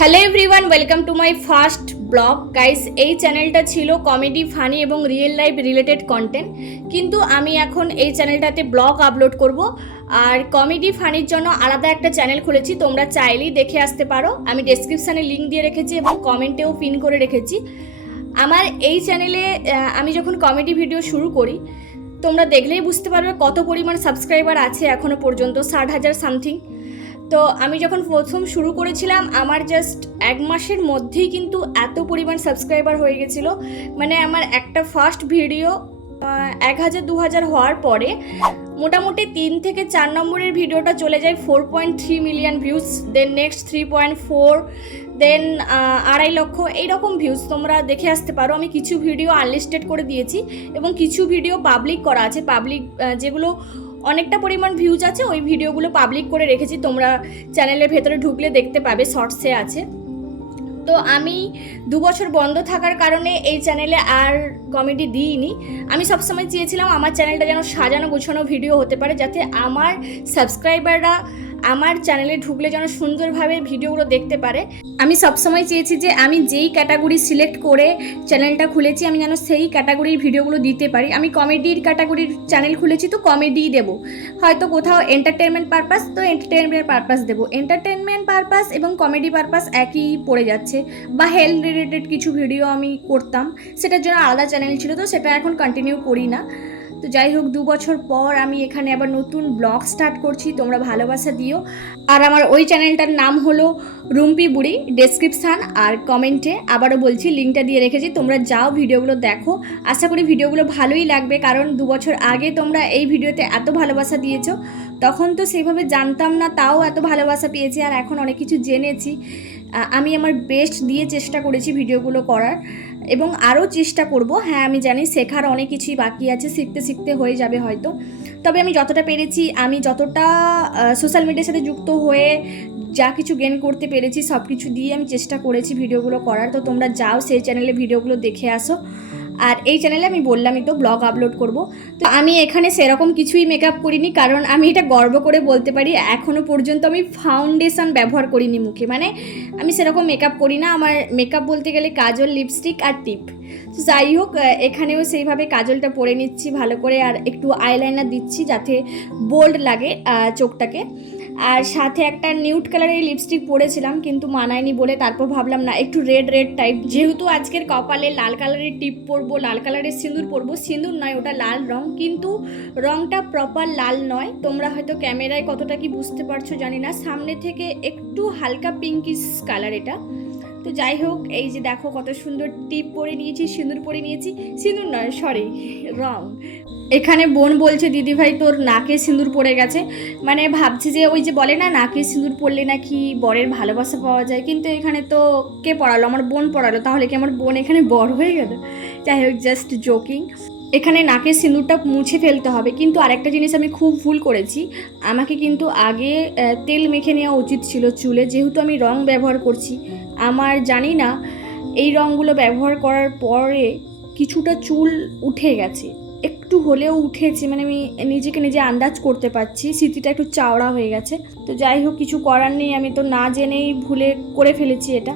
Hello everyone welcome to my first blog guys এই চ্যানেলটা ছিল কমেডি ফানি এবং রিয়েল লাইফ রিলেটেড কন্টেন্ট কিন্তু আমি এখন এই চ্যানেলটাতে ব্লগ আপলোড করব। আর কমেডি ফানির জন্য আলাদা একটা চ্যানেল খুলেছি, তোমরা চাইলেই দেখে আসতে পারো। আমি ডেসক্রিপশানে লিঙ্ক দিয়ে রেখেছি এবং কমেন্টেও পিন করে রেখেছি। আমার এই চ্যানেলে আমি যখন কমেডি ভিডিও শুরু করি, তোমরা দেখলেই বুঝতে পারবে কত পরিমাণ সাবস্ক্রাইবার আছে এখনও পর্যন্ত, ষাট হাজার সামথিং তো আমি যখন প্রথম শুরু করেছিলাম, আমার জাস্ট এক মাসের মধ্যেই কিন্তু এত পরিমাণ সাবস্ক্রাইবার হয়ে গেছিল। মানে আমার একটা ফার্স্ট ভিডিও এক হাজার, দু হাজার হওয়ার পরে মোটামুটি তিন থেকে চার নম্বরের ভিডিওটা চলে যায় four point three million views then next three point four then আড়াই লক্ষ, এইরকম ভিউজ তোমরা দেখে আসতে পারো। আমি কিছু ভিডিও আনলিস্টেড করে দিয়েছি এবং কিছু ভিডিও পাবলিক করা আছে। পাবলিক যেগুলো অনেকটা পরিমাণ ভিউজ আছে, ওই ভিডিওগুলো পাবলিক করে রেখেছি, তোমরা চ্যানেলের ভেতরে ঢুকলে দেখতে পাবে শর্টসে আছে। তো আমি দু বছর বন্ধ থাকার কারণে এই চ্যানেলে আর কমেডি দিইনি। আমি সবসময় চেয়েছিলাম আমার চ্যানেলটা যেন সাজানো গোছানো ভিডিও হতে পারে, যাতে আমার সাবস্ক্রাইবাররা আমার চ্যানেলে ঢুকলে যেন সুন্দরভাবে ভিডিওগুলো দেখতে পারে। আমি সবসময় চেয়েছি যে আমি যেই ক্যাটাগরি সিলেক্ট করে চ্যানেলটা খুলেছি, আমি যেন সেই ক্যাটাগরির ভিডিওগুলো দিতে পারি। আমি কমেডির ক্যাটাগরির চ্যানেল খুলেছি তো কমেডিই দেবো। হয়তো কোথাও এন্টারটেনমেন্ট পারপাস তো এন্টারটেনমেন্ট পারপাস দেবো। এন্টারটেনমেন্ট পারপাস এবং কমেডি পারপাস একই পড়ে যাচ্ছে। বা হেলথ রিলেটেড কিছু ভিডিও আমি করতাম। সেটার জন্য আলাদা চ্যানেল ছিল তো, সেটা এখন কন্টিনিউ করি না। তো যাই হোক, দু বছর পর আমি এখানে আবার নতুন ব্লগ স্টার্ট করছি, তোমরা ভালোবাসা দিও। আর আমার ওই চ্যানেলটার নাম হলো রুম্পি বুড়ি ডেসক্রিপশান আর কমেন্টে আবারও বলছি লিঙ্কটা দিয়ে রেখেছি। তোমরা যাও, ভিডিওগুলো দেখো। আশা করি ভিডিওগুলো ভালোই লাগবে, কারণ দু বছর আগে তোমরা এই ভিডিওতে এত ভালোবাসা দিয়েছ। তখন তো সেইভাবে জানতাম না, তাও এত ভালোবাসা পেয়েছি, আর এখন অনেক কিছু জেনেছি। আমি আমার বেস্ট দিয়ে চেষ্টা করেছি ভিডিওগুলো করার এবং আরও চেষ্টা করব। হ্যাঁ আমি জানি শেখার অনেক কিছুই বাকি আছে, শিখতে শিখতে হয়ে যাবে হয়তো। তবে আমি যতটা পেরেছি, আমি যতটা সোশ্যাল মিডিয়ার সাথে যুক্ত হয়ে যা কিছু গেন করতে পেরেছি সব কিছু দিয়ে আমি চেষ্টা করেছি ভিডিওগুলো করার। তো তোমরা যাও সেই চ্যানেলে ভিডিওগুলো দেখে আসো। আর এই চ্যানেলে আমি বললামই তো ব্লগ আপলোড করব। তো আমি এখানে সেরকম কিছুই মেকআপ করিনি, কারণ আমি এটা গর্ব করে বলতে পারি এখনও পর্যন্ত আমি ফাউন্ডেশন ব্যবহার করিনি মুখে। মানে আমি সেরকম মেকআপ করি না, আমার মেকআপ বলতে গেলে কাজল লিপস্টিক আর টিপ তো যাই হোক এখানেও সেইভাবে কাজলটা পরে নিচ্ছি ভালো করে, আর একটু আইলাইনার দিচ্ছি যাতে বোল্ড লাগে চোখটাকে। আর সাথে একটা নিউট কালারের লিপস্টিক পরেছিলাম, কিন্তু মানায়নি বলে তারপর ভাবলাম, না, একটু রেড রেড টাইপ যেহেতু আজকের কপালে লাল কালারের টিপ পরবো, লাল কালারের সিঁদুর পরবো, সিঁদুর নয়, ওটা লাল রং, কিন্তু রংটা প্রপার লাল নয়। তোমরা হয়তো ক্যামেরায় কতটা কি বুঝতে পারছ জানি না। সামনে থেকে একটু হালকা পিঙ্কিস কালার এটা। তো যাই হোক, এই যে দেখো কত সুন্দর টিপ পরে নিয়েছি, সিঁদুর পরে নিয়েছি। সিঁদুর নয় সরি রং। এখানে বোন বলছে দিদিভাই তোর নাকে সিঁদুর পড়ে গেছে। মানে ভাবছি যে ওই যে বলে না নাকে সিঁদুর পড়লে নাকি বরের ভালোবাসা পাওয়া যায়? কিন্তু এখানে তো কে পড়ালো? আমার বোন পড়ালো। তাহলে কি আমার বোন এখানে বড় হয়ে গেল? যাই হোক জাস্ট জোকিং এখানে নাকের সিঁদুরটা মুছে ফেলতে হবে। কিন্তু আরেকটা জিনিস আমি খুব ভুল করেছি। আমাকে কিন্তু আগে তেল মেখে নেওয়া উচিত ছিল চুলে। যেহেতু আমি রং ব্যবহার করছি, আমার জানি না, এই রঙগুলো ব্যবহার করার পরে কিছুটা চুল উঠে গেছে। একটু হলেও উঠেছি মানে আমি নিজেকে নিজে আন্দাজ করতে পারছি, স্মৃতিটা একটু চাওড়া হয়ে গেছে। তো যাই হোক, কিছু করার নেই, আমি তো না জেনেই ভুলে করে ফেলেছি এটা।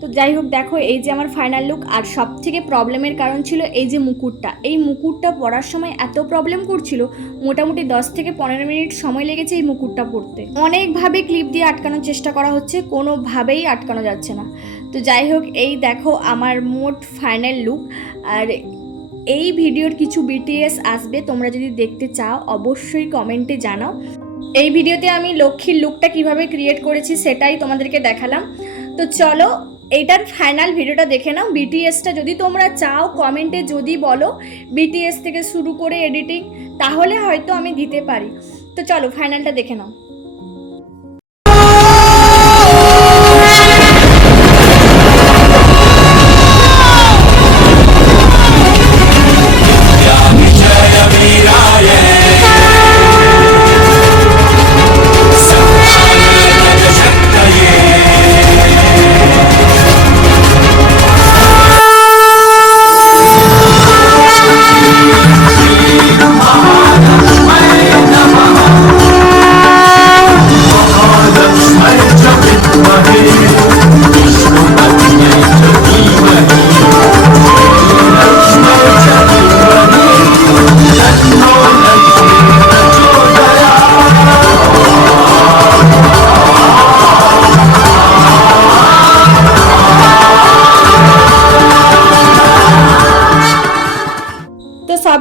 তো যাই হোক, দেখো, এই যে আমার ফাইনাল লুক আর সব থেকে প্রবলেমের কারণ ছিল এই যে মুকুটটা। এই মুকুটটা পরার সময় এত প্রবলেম করছিল, মোটামুটি দশ থেকে পনেরো মিনিট সময় লেগেছে এই মুকুটটা পরতে। অনেকভাবে ক্লিপ দিয়ে আটকানোর চেষ্টা করা হচ্ছে, কোনোভাবেই আটকানো যাচ্ছে না। তো যাই হোক, এই দেখো, আমার মোট ফাইনাল লুক আর এই ভিডিওর কিছু বিটিএস আসবে, তোমরা যদি দেখতে চাও, অবশ্যই কমেন্টে জানাও। এই ভিডিওতে আমি লক্ষ্মীর লুকটা কীভাবে ক্রিয়েট করেছি সেটাই তোমাদেরকে দেখালাম। তো চলো এইটার ফাইনাল ভিডিওটা দেখে নাও। বিটিএসটা যদি তোমরা চাও, কমেন্টে যদি বলো বিটিএস থেকে শুরু করে এডিটিং তাহলে হয়তো আমি দিতে পারি। তো চলো ফাইনালটা দেখে নাও।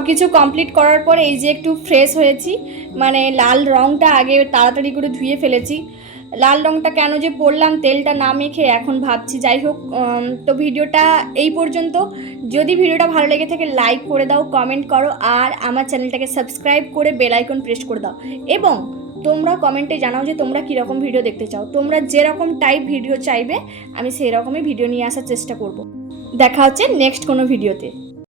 কিছু কমপ্লিট করার পর এই যে একটু ফ্রেশ হয়েছি মানে লাল রঙটা আগে তাড়াতাড়ি করে ধুয়ে ফেলেছি। লাল রঙটা কেন যে পরলাম, তেলটা না মেখে এখন ভাবছি। যাই হোক তো ভিডিওটা এই পর্যন্ত। যদি ভিডিওটা ভালো লেগে থাকে লাইক করে দাও কমেন্ট করো, আর আমার চ্যানেলটাকে সাবস্ক্রাইব করে বেল আইকন প্রেস করে দাও। এবং তোমরা কমেন্টে জানাও যে তোমরা কীরকম ভিডিও দেখতে চাও। তোমরা যেরকম টাইপ ভিডিও চাইবে, আমি সেই রকমই ভিডিও নিয়ে আসার চেষ্টা করব। দেখা হচ্ছে নেক্সট কোনো ভিডিওতে